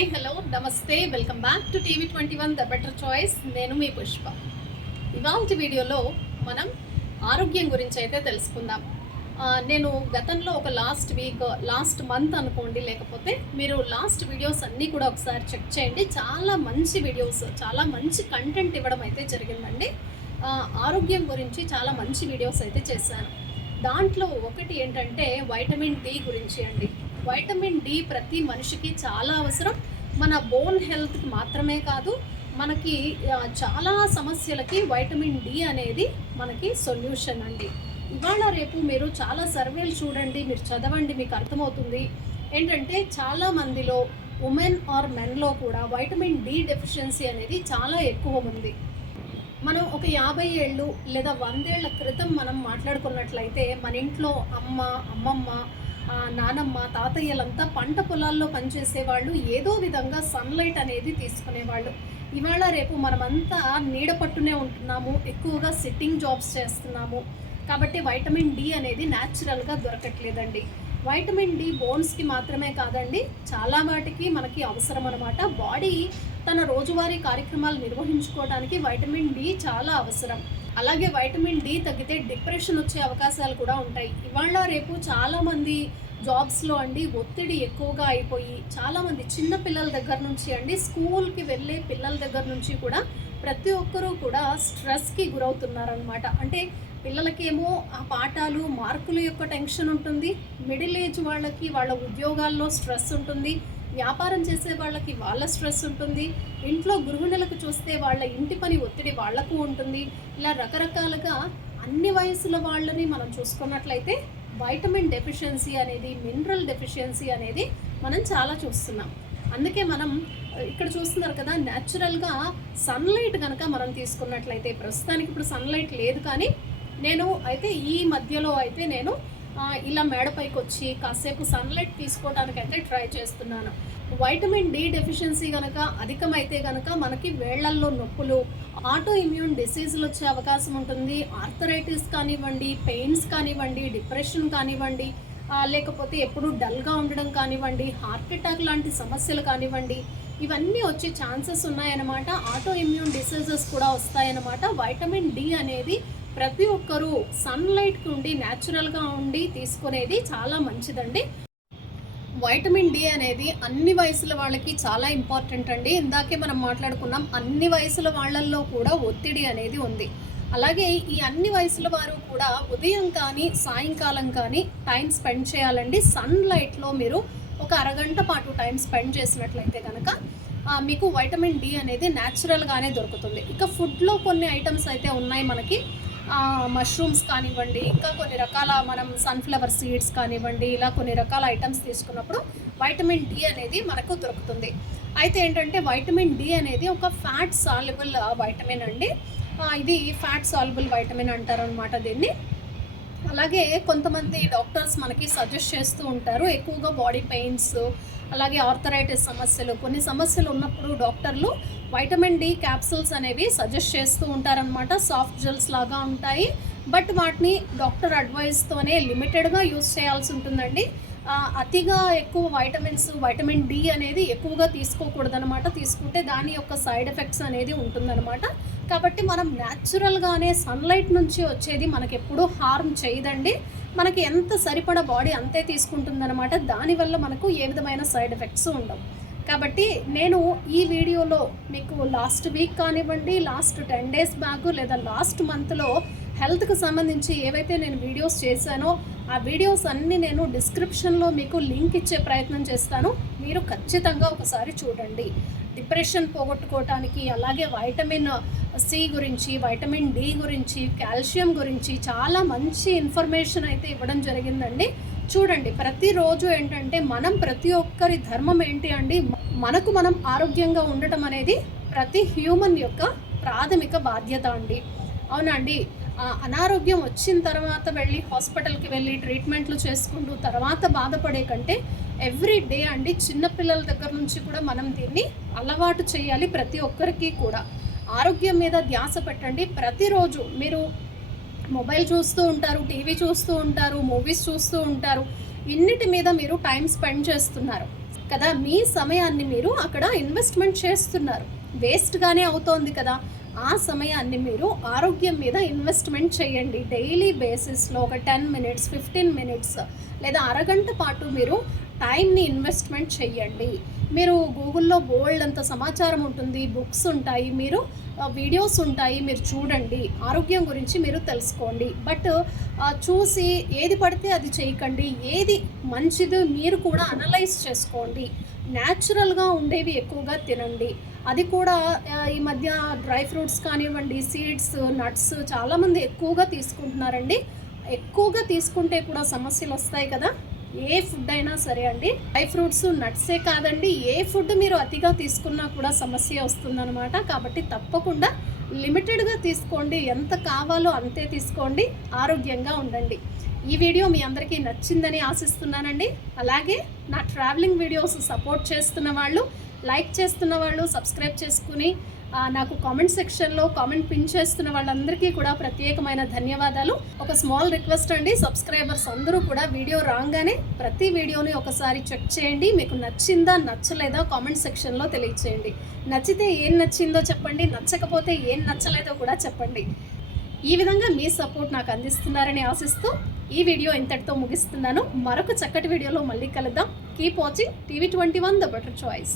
Hi hello namaste welcome back to టీవీ21 the better choice. నేను మీ పుష్ప. ఇవాళ వీడియోలో మనం ఆరోగ్యం గురించి అయితే తెలుసుకుందాం. నేను గతంలో ఒక లాస్ట్ మంత్ అనుకోండి, లేకపోతే మీరు లాస్ట్ వీడియోస్ అన్నీ కూడా ఒకసారి చెక్ చేయండి. చాలా మంచి వీడియోస్, చాలా మంచి కంటెంట్ ఇవ్వడం అయితే జరిగిందండి. ఆరోగ్యం గురించి చాలా మంచి వీడియోస్ అయితే చేశాను. దాంట్లో ఒకటి ఏంటంటే వైటమిన్ డి గురించి అండి. వైటమిన్ డి ప్రతి మనిషికి చాలా అవసరం. మన బోన్ హెల్త్కి మాత్రమే కాదు, మనకి చాలా సమస్యలకి వైటమిన్ డి అనేది మనకి సొల్యూషన్ అండి. ఇవాళ రేపు మీరు చాలా సర్వేలు చూడండి, మీరు చదవండి, మీకు అర్థమవుతుంది. ఏంటంటే చాలా మందిలో ఉమెన్ ఆర్ మెన్లో కూడా వైటమిన్ డి డెఫిషియన్సీ అనేది చాలా ఎక్కువ ఉంది. మనం ఒక 50 ఏళ్ళు లేదా 100 ఏళ్ల క్రితం మనం మాట్లాడుకున్నట్లయితే మన ఇంట్లో అమ్మమ్మ, నానమ్మ, తాతయ్యలంతా పంట పొలాల్లో పనిచేసేవాళ్ళు. ఏదో విధంగా సన్లైట్ అనేది తీసుకునేవాళ్ళు. ఇవాళ రేపు మనమంతా నీడ పట్టునే ఉంటున్నాము, ఎక్కువగా సిట్టింగ్ జాబ్స్ చేస్తున్నాము. కాబట్టి వైటమిన్ డి అనేది న్యాచురల్గా దొరకట్లేదండి. వైటమిన్ డి బోన్స్కి మాత్రమే కాదండి, చాలా వాటికి మనకి అవసరం అనమాట. బాడీ తన రోజువారీ కార్యక్రమాలు నిర్వహించుకోవడానికి వైటమిన్ డి చాలా అవసరం. అలాగే వైటమిన్ డి తగ్గితే డిప్రెషన్ వచ్చే అవకాశాలు కూడా ఉంటాయి. ఇవాళ రేపు చాలామంది జాబ్స్లో అండి ఒత్తిడి ఎక్కువగా అయిపోయి, చాలామంది చిన్న పిల్లల దగ్గర నుంచి అండి, స్కూల్కి వెళ్ళే పిల్లల దగ్గర నుంచి కూడా ప్రతి ఒక్కరూ కూడా స్ట్రెస్కి గురవుతున్నారనమాట. అంటే పిల్లలకేమో ఆ పాఠాలు మార్కుల యొక్క టెన్షన్ ఉంటుంది, మిడిల్ ఏజ్ వాళ్ళకి వాళ్ళ ఉద్యోగాల్లో స్ట్రెస్ ఉంటుంది, వ్యాపారం చేసే వాళ్ళకి వాళ్ళ స్ట్రెస్ ఉంటుంది, ఇంట్లో గృహిణులకు చూస్తే వాళ్ళ ఇంటి పని ఒత్తిడి వాళ్లకు ఉంటుంది. ఇలా రకరకాలుగా అన్ని వయసుల వాళ్ళని మనం చూసుకున్నట్లయితే వైటమిన్ డెఫిషియన్సీ అనేది, మినరల్ డెఫిషియన్సీ అనేది మనం చాలా చూస్తున్నాం. అందుకే మనం ఇక్కడ చూస్తున్నారు కదా, న్యాచురల్గా సన్లైట్ కనుక మనం తీసుకున్నట్లయితే, ప్రస్తుతానికి ఇప్పుడు సన్లైట్ లేదు, కానీ నేను అయితే ఈ మధ్యలో అయితే నేను ఇలా మేడపైకి వచ్చి కాసేపు సన్లైట్ తీసుకోవడానికి అయితే ట్రై చేస్తున్నాను. వైటమిన్ డి డెఫిషియన్సీ కనుక అధికమైతే కనుక మనకి వేళ్లల్లో నొప్పులు, ఆటో ఇమ్యూన్ డిసీజులు వచ్చే అవకాశం ఉంటుంది. ఆర్థరైటిస్ కానివ్వండి, పెయిన్స్ కానివ్వండి, డిప్రెషన్ కానివ్వండి, లేకపోతే ఎప్పుడు డల్గా ఉండడం కానివ్వండి, హార్ట్ అటాక్ లాంటి సమస్యలు కానివ్వండి, ఇవన్నీ వచ్చే ఛాన్సెస్ ఉన్నాయన్నమాట. ఆటో ఇమ్యూన్ డిసీజెస్ కూడా వస్తాయన్నమాట. వైటమిన్ డి అనేది ప్రతి ఒక్కరూ సన్లైట్కి ఉండి న్యాచురల్గా ఉండి తీసుకునేది చాలా మంచిదండి. వైటమిన్ డి అనేది అన్ని వయసుల వాళ్ళకి చాలా ఇంపార్టెంట్ అండి. ఇందాకే మనం మాట్లాడుకున్నాం, అన్ని వయసుల వాళ్ళల్లో కూడా ఒత్తిడి అనేది ఉంది. అలాగే ఈ అన్ని వయసుల వారు కూడా ఉదయం కానీ సాయంకాలం కానీ టైం స్పెండ్ చేయాలండి. సన్లైట్లో మీరు ఒక అరగంట పాటు టైం స్పెండ్ చేసినట్లయితే కనుక మీకు వైటమిన్ డి అనేది న్యాచురల్గానే దొరుకుతుంది. ఇక ఫుడ్లో కొన్ని ఐటమ్స్ అయితే ఉన్నాయి మనకి, మష్రూమ్స్ కానివ్వండి, ఇంకా కొన్ని రకాల మనం సన్ఫ్లవర్ సీడ్స్ కానివ్వండి, ఇలా కొన్ని రకాల ఐటమ్స్ తీసుకున్నప్పుడు వైటమిన్ డి అనేది మనకు దొరుకుతుంది. అయితే ఏంటంటే వైటమిన్ డి అనేది ఒక ఫ్యాట్ సాల్యుబుల్ వైటమిన్ అండి. ఇది ఫ్యాట్ సాల్యుబుల్ వైటమిన్ అంటారు అనమాట దీన్ని. అలాగే కొంతమంది డాక్టర్స్ మనకి సజెస్ట్ చేస్తూ ఉంటారు, ఎక్కువగా బాడీ పెయిన్స్, అలాగే ఆర్థరైటిస్ సమస్యలు, కొన్ని సమస్యలు ఉన్నప్పుడు డాక్టర్లు వైటమిన్ డి క్యాప్సూల్స్ అనేవి సజెస్ట్ చేస్తూ ఉంటారనమాట. సాఫ్ట్ జెల్స్ లాగా ఉంటాయి, బట్ వాటిని డాక్టర్ అడ్వైస్తోనే లిమిటెడ్గా యూస్ చేయాల్సి ఉంటుందండి. అతిగా ఎక్కువ వైటమిన్ డి అనేది ఎక్కువగా తీసుకోకూడదనమాట. తీసుకుంటే దాని యొక్క సైడ్ ఎఫెక్ట్స్ అనేది ఉంటుందన్నమాట. కాబట్టి మనం న్యాచురల్గానే సన్లైట్ నుంచి వచ్చేది మనకి ఎప్పుడూ హార్మ్ చేయదండి. మనకి ఎంత సరిపడా బాడీ అంతే తీసుకుంటుందన్నమాట. దానివల్ల మనకు ఏ విధమైన సైడ్ ఎఫెక్ట్స్ ఉండవు. కాబట్టి నేను ఈ వీడియోలో మీకు లాస్ట్ వీక్ కానివ్వండి, లాస్ట్ 10 days బ్యాక్ లేదా లాస్ట్ మంత్లో హెల్త్కి సంబంధించి ఏవైతే నేను వీడియోస్ చేశానో ఆ వీడియోస్ అన్నీ నేను డిస్క్రిప్షన్లో మీకు లింక్ ఇచ్చే ప్రయత్నం చేస్తాను. మీరు ఖచ్చితంగా ఒకసారి చూడండి. డిప్రెషన్ పోగొట్టుకోవటానికి, అలాగే వైటమిన్ సి గురించి, వైటమిన్ డి గురించి, కాల్షియం గురించి చాలా మంచి ఇన్ఫర్మేషన్ అయితే ఇవ్వడం జరిగిందండి. చూడండి, ప్రతిరోజు ఏంటంటే మనం ప్రతి ఒక్కరి ధర్మం ఏంటి అండి, మనకు మనం ఆరోగ్యంగా ఉండటం అనేది ప్రతి హ్యూమన్ యొక్క ప్రాథమిక బాధ్యత అండి. అవునండి. అనారోగ్యం వచ్చిన తర్వాత హాస్పిటల్కి వెళ్ళి ట్రీట్మెంట్లు చేసుకుంటూ తర్వాత బాధపడే కంటే ఎవ్రీ డే అండి, చిన్నపిల్లల దగ్గర నుంచి కూడా మనం దీన్ని అలవాటు చేయాలి. ప్రతి ఒక్కరికి కూడా ఆరోగ్యం మీద ధ్యాస పెట్టండి. ప్రతిరోజు మీరు మొబైల్ చూస్తూ ఉంటారు, టీవీ చూస్తూ ఉంటారు, మూవీస్ చూస్తూ ఉంటారు, ఇన్నిటి మీద మీరు టైం స్పెండ్ చేస్తున్నారు. కదా, మీ సమయాన్ని మీరు అక్కడ ఇన్వెస్ట్మెంట్ చేస్తున్నారు, వేస్ట్గానే అవుతోంది కదా. ఆ సమయాన్ని మీరు ఆరోగ్యం మీద ఇన్వెస్ట్మెంట్ చేయండి. డైలీ బేసిస్లో ఒక 10 మినిట్స్ 15 మినిట్స్ లేదా అరగంట పాటు మీరు టైంని ఇన్వెస్ట్మెంట్ చేయండి. మీరు గూగుల్లో బోల్డ్ అంత సమాచారం ఉంటుంది, బుక్స్ ఉంటాయి, మీరు వీడియోస్ ఉంటాయి, మీరు చూడండి, ఆరోగ్యం గురించి మీరు తెలుసుకోండి. బట్ చూసి ఏది పడితే అది చేయకండి. ఏది మంచిది మీరు కూడా అనలైజ్ చేసుకోండి. న్యాచురల్గా ఉండేవి ఎక్కువగా తినండి. అది కూడా ఈ మధ్య డ్రై ఫ్రూట్స్ కానివ్వండి, సీడ్స్, నట్స్ చాలామంది ఎక్కువగా తీసుకుంటున్నారండి. ఎక్కువగా తీసుకుంటే కూడా సమస్యలు వస్తాయి కదా. ఏ ఫుడ్ అయినా సరే అండి, డ్రై ఫ్రూట్స్, నట్సే కాదండి, ఏ ఫుడ్ మీరు అతిగా తీసుకున్నా కూడా సమస్య వస్తుందన్నమాట. కాబట్టి తప్పకుండా లిమిటెడ్గా తీసుకోండి, ఎంత కావాలో అంతే తీసుకోండి, ఆరోగ్యంగా ఉండండి. ఈ వీడియో మీ అందరికీ నచ్చిందని ఆశిస్తున్నానండి. అలాగే నా ట్రావెలింగ్ వీడియోస్ సపోర్ట్ చేస్తున్న వాళ్ళు, లైక్ చేస్తున్న వాళ్ళు, సబ్స్క్రైబ్ చేసుకుని నాకు కామెంట్ సెక్షన్లో కామెంట్ పిన్ చేస్తున్న వాళ్ళందరికీ కూడా ప్రత్యేకమైన ధన్యవాదాలు. ఒక స్మాల్ రిక్వెస్ట్ అండి, సబ్స్క్రైబర్స్ అందరూ కూడా వీడియో రాగానే ప్రతి వీడియోని ఒకసారి చెక్ చేయండి. మీకు నచ్చిందా నచ్చలేదా కామెంట్ సెక్షన్లో తెలియచేయండి. నచ్చితే ఏం నచ్చిందో చెప్పండి, నచ్చకపోతే ఏం నచ్చలేదో కూడా చెప్పండి. ఈ విధంగా మీ సపోర్ట్ నాకు అందిస్తున్నారని ఆశిస్తూ ఈ వీడియో ఇంతటితో ముగిస్తున్నాను. మరొక చక్కటి వీడియోలో మళ్ళీ కలుద్దాం. Keep watching TV 21 the better choice.